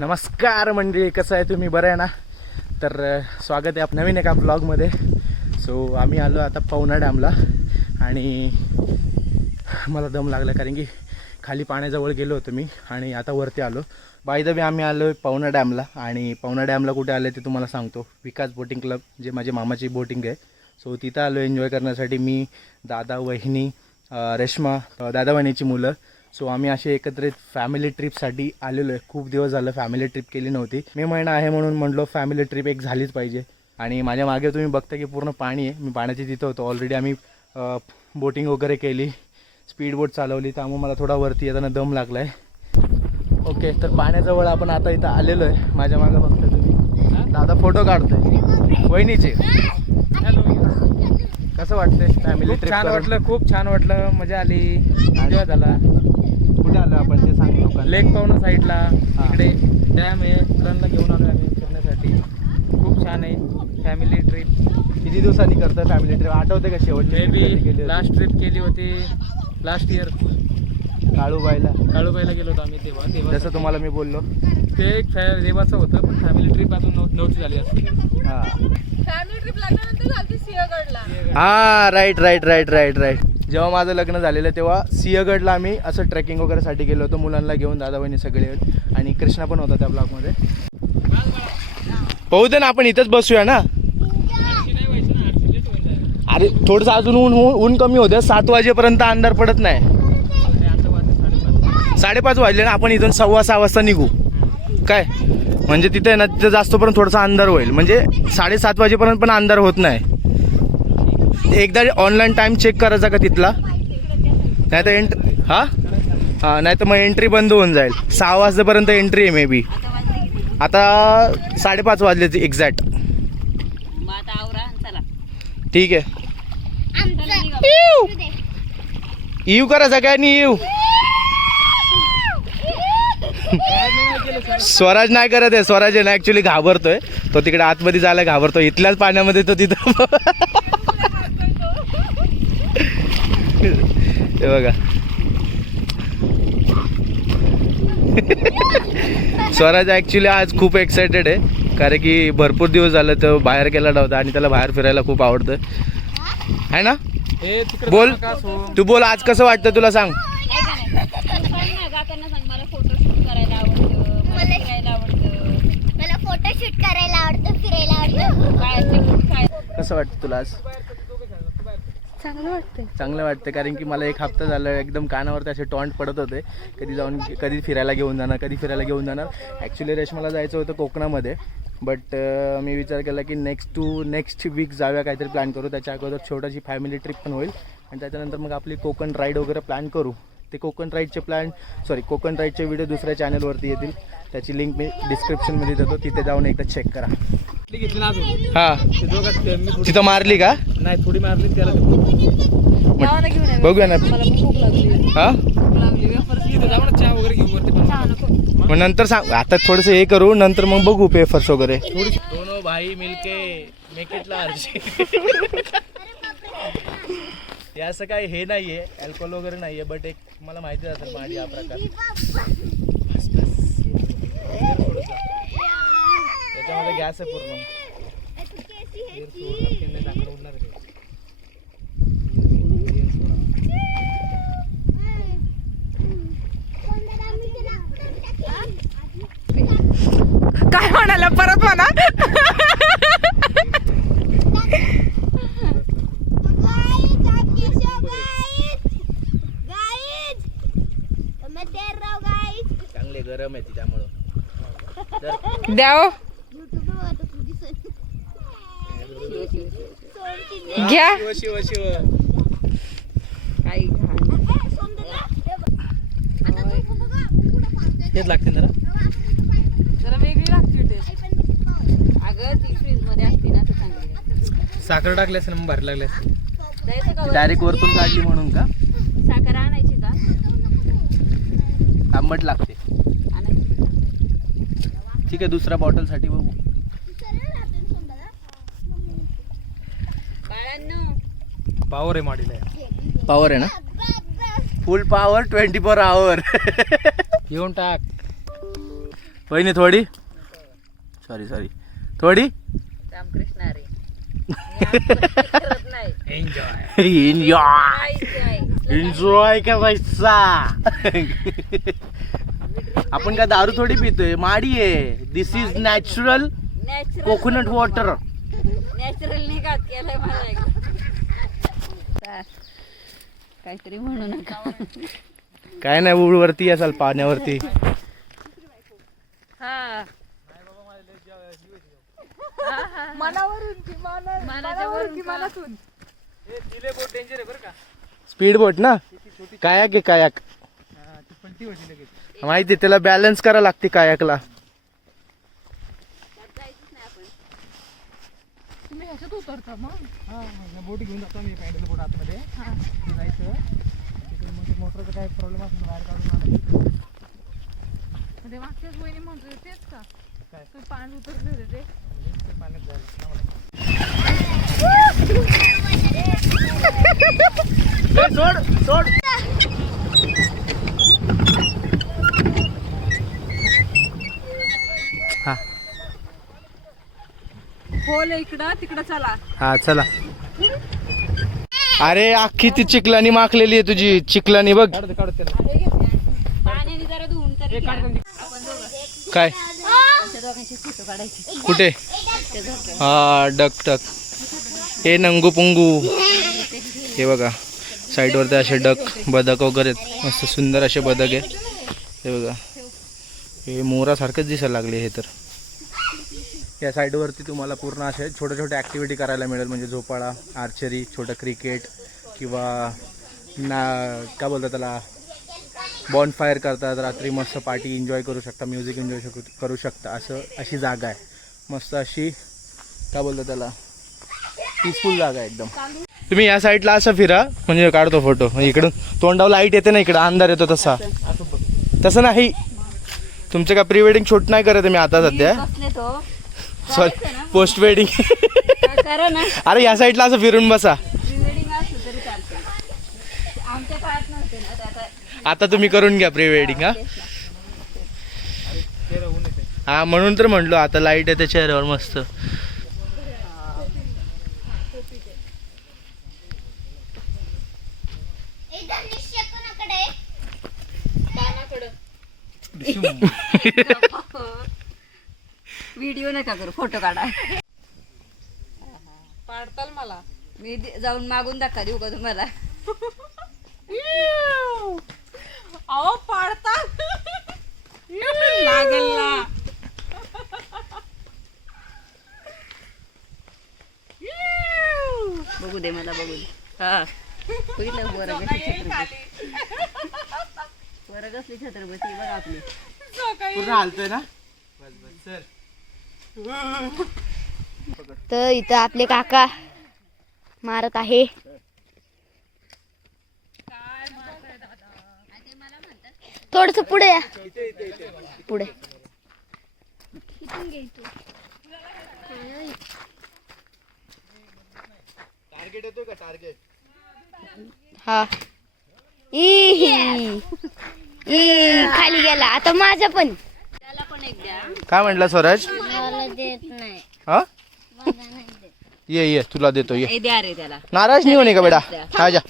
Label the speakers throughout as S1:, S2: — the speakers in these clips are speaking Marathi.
S1: नमस्कार म्हणजे कसं आहे तुम्ही? बरं आहे ना? तर स्वागत आहे आप नवीन एका ब्लॉगमध्ये सो आम्ही आलो आता पवना डॅमला आणि मला दम लागला कारण की खाली पाण्याजवळ गेलो होतो मी आणि आता वरती आलो. बाय द वे आम्ही आलो आहे पवना डॅमला आणि पवना डॅमला कुठे आले ते तुम्हाला सांगतो. विकास बोटिंग क्लब जे माझे मामाची बोटिंग आहे. सो तिथं आलो एन्जॉय करण्यासाठी मी दादा वहिनी रेश्मा दादा वहिनीची मुलं सो आम्ही असे एकत्रित फॅमिली ट्रिपसाठी आलेलो आहे. खूप दिवस झालं फॅमिली ट्रिप केली नव्हती. मे महिना आहे म्हणून म्हणलो फॅमिली ट्रिप एक झालीच पाहिजे. आणि माझ्या मागे तुम्ही बघता की पूर्ण पाणी आहे. मी पाण्याची तिथं होतो. ऑलरेडी आम्ही बोटिंग वगैरे केली. स्पीड बोट चालवली. त्यामुळे मला थोडा वरती येताना दम लागला आहे ओके तर पाण्याजवळ आपण आता इथं आलेलो आहे. माझ्या मागं बघता तुम्ही. दादा फोटो काढतोय. वहिनीचे. कसं वाटतंय? फॅमिली ट्रिप
S2: छान वाटलं खूप छान वाटलं. मजा आली. झाला.
S1: कुठे आलो आपण ते सांग लोकांना.
S2: लेक पावना साईडला इकडे डॅम आहे मुलांना घेऊन आलो आम्ही फिरण्यासाठी. खूप छान आहे. फॅमिली ट्रिप
S1: किती दिवसांनी करतोय फॅमिली ट्रिप आठवते का शेवटची
S2: मे
S1: trip कधी केली
S2: बी
S1: होती?
S2: लास्ट ट्रिप केली होती लास्ट इयर
S1: काळूबाईला.
S2: काळूबाईला गेलो होतो आम्ही तेव्हा. तेव्हा
S1: जसं तुम्हाला मी बोललो.
S2: ते एक फॅ- देवाचं होतं पण फॅमिली ट्रिप अजून नव्ह- नव्हती झाली असते
S1: हा.
S3: फॅमिली ट्रिप लागल्यानंतर झाली सिंहगडला.
S1: हा right right right right right जेव्हा माझं लग्न झालेलं तेव्हा सिंहगडला आम्ही असं ट्रेकिंग वगैरेसाठी गेलो होतो. मुलांना घेऊन दादा बहिणी सगळे आणि कृष्णा पण होता त्या ब्लॉकमध्ये पाहू दे ना आपण इथंच बसूया ना. अरे थोडंसं अजून ऊन ऊन ऊन कमी होतं सात वाजेपर्यंत अंधार पडत नाही. साडेपाच वाजले ना आपण इथून सव्वा सहा वाजता निघू. काय? म्हणजे तिथे ना तिथं जास्तपर्यंत थोडासा अंधार होईल. म्हणजे साडेसात वाजेपर्यंत पण अंधार होत नाही. एकदा ऑनलाईन टाइम चेक करायचा का तिथला? नाही तर एंट हा? हां नाही तर मग एंट्री बंद होऊन जाईल. सहा वाजेपर्यंत एंट्री आहे मे बी आता साडेपाच वाजले एक्झॅक्ट
S4: मग आता आवरा चला.
S1: ठीक आहे. येऊ. करा सगळ्यांनी येऊ स्वराज नाही करत आहे. स्वराज आहे ना ऍक्च्युली घाबरतोय. तो तिकडे आतमध्ये जायला घाबरतो इथल्याच पाण्यामध्ये तो तिथं हे बघा. स्वराज ऍक्च्युली आज खूप एक्सायटेड आहे. कारण की भरपूर दिवस झालं तो बाहेर गेला नव्हता आणि त्याला बाहेर फिरायला खूप आवडतं. आहे ना?
S2: हे तिकडे
S1: बोल. तू बोल आज कसं वाटतं तुला सांग.
S4: काय का नाही? तू सांग ना, जाताना सांग मला फोटोशूट करायला आवडतं मला फिरायला आवडतं
S5: मला फोटोशूट करायला आवडतं फिरायला आवडतं.
S4: काय असते काय
S1: कसं वाटतं तुला आज?
S3: चांगलं वाटतंय.
S1: चांगलं वाटतं कारण की मला एक हप्ता झालं एकदम कानावरती असे टॉन्ट पडत होते. कधी जाऊन कधी फिरायला घेऊन जाणार कधी फिरायला घेऊन जाणार. ॲक्च्युली रेशमाला जायचं होतं कोकणामध्ये बट मी विचार केला की नेक्स्ट टू नेक्स्ट वीक जाऊया काहीतरी प्लॅन करू. त्याच्या अगोदर छोटाशी फॅमिली ट्रिप पण होईल. आणि त्याच्यानंतर मग आपली कोकण राईड वगैरे प्लॅन करू. ते कोकण राईडचे प्लॅन सॉरी कोकण राईडचे व्हिडिओ दुसऱ्या चॅनलवरती येतील. त्याची लिंक मी डिस्क्रिप्शनमध्ये देतो. तिथे जाऊन एकदा चेक करा.
S2: ती घेतली ना अजून.
S1: हां.
S2: ते दोघात ते मी थोडी
S1: तिथं मारली का?
S2: नाही थोडी मारली त्याला ते खूप
S3: यावं ना घेऊन या.
S1: बघूया ना.
S3: मला पण भूक लागली.
S1: हां?
S3: भूक लागली वेफर्स
S2: इथं जाऊ ना चहा वगैरे घेऊ वरती पण
S1: मग नंतर सांग आता थोडंसं हे करू नंतर मग बघू पेपर्स वगैरे. दोनों भाई मिलके मेक इट लार्ज हे असं काय हे नाहीये अल्कोहोल वगैरे नाहीये बट एक मला माहिती असेल माझी हा प्रकार. बस, बस. Gear थोडंसं. त्याच्यामध्ये गॅस आहे पूर्ण.
S3: काय म्हणाला? परत म्हणा.
S1: चांगले गरम आहे त्यामुळं
S3: द्याव घ्या.
S1: शिव शिव शिव.
S4: काही
S1: तेच लागते जरा.
S3: जरा वेगळी लागते टेस्ट
S4: अगं ती फ्रीजमध्ये असते ना तर चांगली.
S2: साखर टाकली असेल मग भारी लागले असेल?
S1: डायरेक्ट वरतून? काढली म्हणून का?
S4: साखर आणायची का?
S1: आंबट लागते.
S4: आणायची.
S1: ठीक आहे दुसऱ्या बॉटलसाठी बघू.
S2: पावर आहे माडीला.
S1: पॉवर आहे ना? Full power twenty four hour
S2: येऊन टाक.
S1: वहिनी थोडी? सॉरी सॉरी थोडी?
S4: रामकृष्ण अरे करत नाही
S1: एन्जॉय एन्जॉय करायचा आपण काय दारू थोडी पितोय? माडी आहे. This is natural
S4: natural
S1: coconut water
S4: natural निघात केलंय मला एकदा. चा- काहीतरी म्हणू नका.
S1: काय नाही उडवरती असाल पाण्यावरती.
S4: हा.
S3: मनावरून की मना- मनावरून की मनातून.
S1: स्पीड बोट ना? कायाक आहे कायाक. माहिती आहे, त्याला बॅलन्स करा लागते कायाकला.
S3: तुम्ही ह्याच्यात उतरता मग.
S2: हा बोट घेऊन जातो मी पॅन्डल बोट आतमध्ये. तिथे जायचं. तिकडे मग मोटरचा काय प्रॉब्लेम असेल बाहेर काढून आणायचं.
S3: म्हणजे मागच्याच वहिनी म्हणतो तेच का?
S2: काय?
S3: तुम्ही पाणी उतरले होते ते.
S2: ते पाण्यात जायला.
S1: सोड सोड.
S3: खोल इकडं तिकडं चला.
S1: हा चला. अरे अख्खी ती चिखलानी माखलेली आहे तुझी. चिखलानी बघ.
S4: पाण्याने जरा धुवून तरी घ्या.
S1: काय?
S4: आमच्या दोघांचे फोटो काढायचे.
S1: कुठे? हा डक टक हे नंगू पुंगू. हे बघा. साईडवरती असे डक बदक वगैरे. आहेत. मस्त सुंदर असे बदक आहेत. हे बघा. हे मोरासारखेच दिसायला लागले हे तर. या साईडवरती तुम्हाला पूर्ण असे छोटे छोटे ॲक्टिव्हिटी करायला मिळेल. म्हणजे झोपाळा आर्चरी छोटं क्रिकेट किंवा ना काय बोलतात त्याला? बॉन फायर करतात रात्री मस्त पार्टी एन्जॉय करू शकता म्युझिक एन्जॉय शकू करू शकता. असं अशी जागा आहे. मस्त अशी काय बोलतात त्याला? पीसफुल जागा आहे एकदम. तुम्ही या साईडला असं फिरा. म्हणजे काढतो फोटो इकडून तोंडावर लाइट येते ना इकडं. अंधार येतो तसा. तसं नाही. तुमचं काय प्री वेडिंग शूट नाही करत मी आता सध्या. सॉरी पोस्ट वेडिंग
S4: काय करा ना.
S1: अरे या साईडला असं फिरून बसा.
S4: प्री वेडिंग असलं तरी चालतं आमच्या काळात नव्हते ना ते आता.
S1: आता तुम्ही करून घ्या प्री वेडिंग हा. हा म्हणून तर म्हटलो आता लाइट आहे त्या चेहऱ्यावर मस्त.
S5: निश्चय कोणाकडे?
S4: व्हिडिओ नका करू फोटो काढा.
S3: पाडताल मला.
S4: मी दे- जाऊन मागून दाखवा देऊ का तुम्हाला?
S3: अहो पाडताल. लागल ना.
S4: बघू दे मला बघू दे. हा. बघितलं बरं बरं कसली छत्रपती बघ आपली.
S1: पूर्ण हालतोय ना?
S5: तर इथं आपले काका मारत आहे. थोडस पुढे या. पुढे.
S1: टार्गेट येतोय का टार्गेट
S5: हा. ई. ई. खाली गेला. आता माझा पण.
S4: त्याला पण एक द्या.
S1: काय म्हटलं स्वराज?
S5: देत नाही.
S1: हा? ये ये तुला देतो ये.
S4: ए द्या रे त्याला.
S1: नाराज नाही होणे का बेटा आजा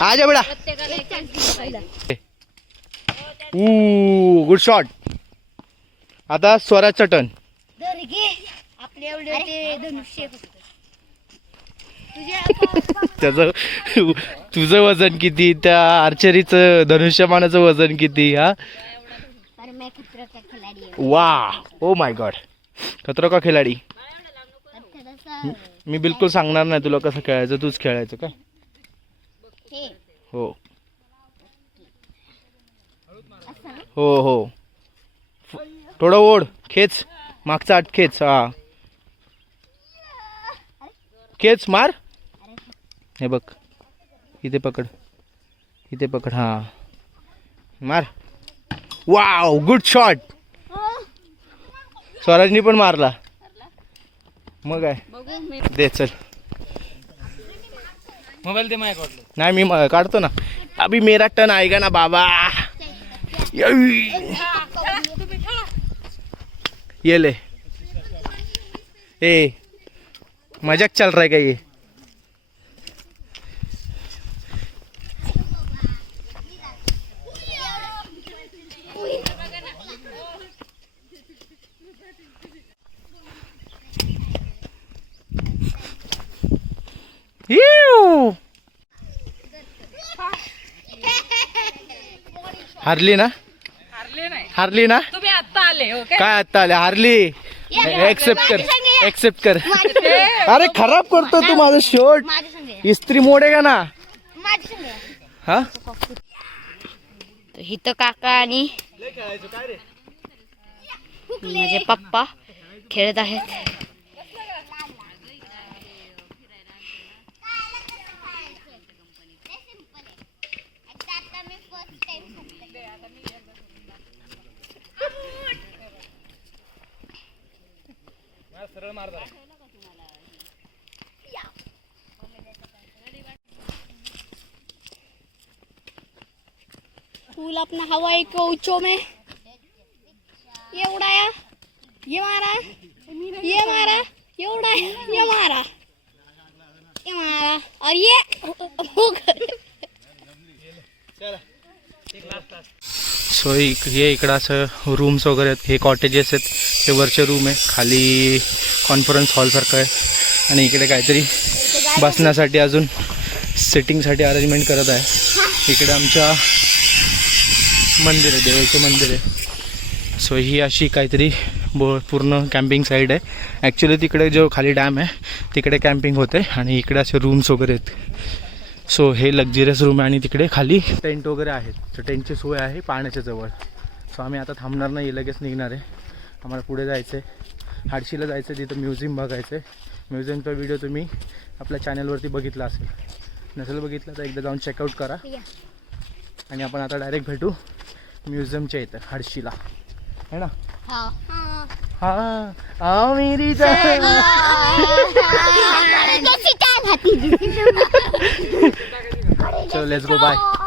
S1: आजा बेटा
S4: प्रत्येकाला एक chance दिला पाहिजे.
S1: ऊ गुड शॉट आता स्वराजचा टर्न
S5: दर घे. आपले एवढे ते धनुष्य फक्त. तुझ्या
S1: त्याचं तुझं वजन किती? त्या आर्चरीचं धनुष्यमानाचं वजन किती हा?
S5: अरे मैं खतरा का खिलाडी है
S1: वा. ओ माय गॉड खतरो का खिलाडी? मी बिलकुल सांगणार नाही तुला कसं खेळायचं तूच खेळायचं का?
S5: हे.
S1: हो. हो थोडं ओढ खेच. मागचा आठ खेच हा. खेच मार. हे बघ. इथे पकड. इथे पकड हा. मार. वाव गुड शॉट स्वराजनी पण मारला. मग काय? दे चल.
S2: मोबाईल दे माझ्या वाटलं.
S1: नाही मी म- काढतो ना. अभी मेरा टर्न आएगा ना बाबा. यई. ये ले. ए मजाक चल रहा है क्या ये? हारली ना?
S3: हारले नाही.
S1: हारली ना?
S3: तुम्ही आता आले
S1: काय आता आले? हारली. एक्सेप्ट कर. एक्सेप्ट कर. अरे खराब करतो तू माझं शर्ट
S5: माझ्या संग
S1: इस्त्री मोडेगा ना?
S5: माझ्या संग
S1: हा?
S5: हित काका आणि माझे पप्पा खेळत आहेत. फूल अपना हवाई को ऊंचों में. ये उड़ाया. ये मारा. ये मारा. ये उड़ाया. ये मारा. ये मारा. और ये
S1: सो इक हे इकडं असं रूम्स वगैरे आहेत हे कॉटेजेस आहेत हे वरचे रूम आहे खाली कॉन्फरन्स हॉलसारखं आहे. आणि इकडे काहीतरी बसण्यासाठी अजून सिटिंगसाठी अरेंजमेंट करत आहे. इकडे आमच्या मंदिर आहे देवाचं मंदिर आहे. सो ही अशी काहीतरी बो पूर्ण कॅम्पिंग साईड आहे. ॲक्च्युली तिकडे जो खाली डॅम आहे तिकडे कॅम्पिंग होते आणि इकडे असे रूम्स वगैरे आहेत. सो हे लक्झरियस रूम आहे आणि तिकडे खाली टेंट वगैरे आहेत. तर टेंटची सोय आहे पाण्याच्या जवळ. सो आम्ही आता थांबणार नाही लगेच निघणार आहे. आम्हाला पुढे जायचं आहे हाडशीला जायचं आहे तिथं म्युझियम बघायचं आहे म्युझियमचा व्हिडिओ तुम्ही आपल्या चॅनलवरती बघितला असेल. नसेल बघितला तर एकदा जाऊन चेकआउट करा. आणि आपण आता डायरेक्ट भेटू म्युझियमच्या इथं हाडशीला. है ना?
S5: हाँ.
S1: हा. आ मेरी
S5: happy.
S1: so let's go bye.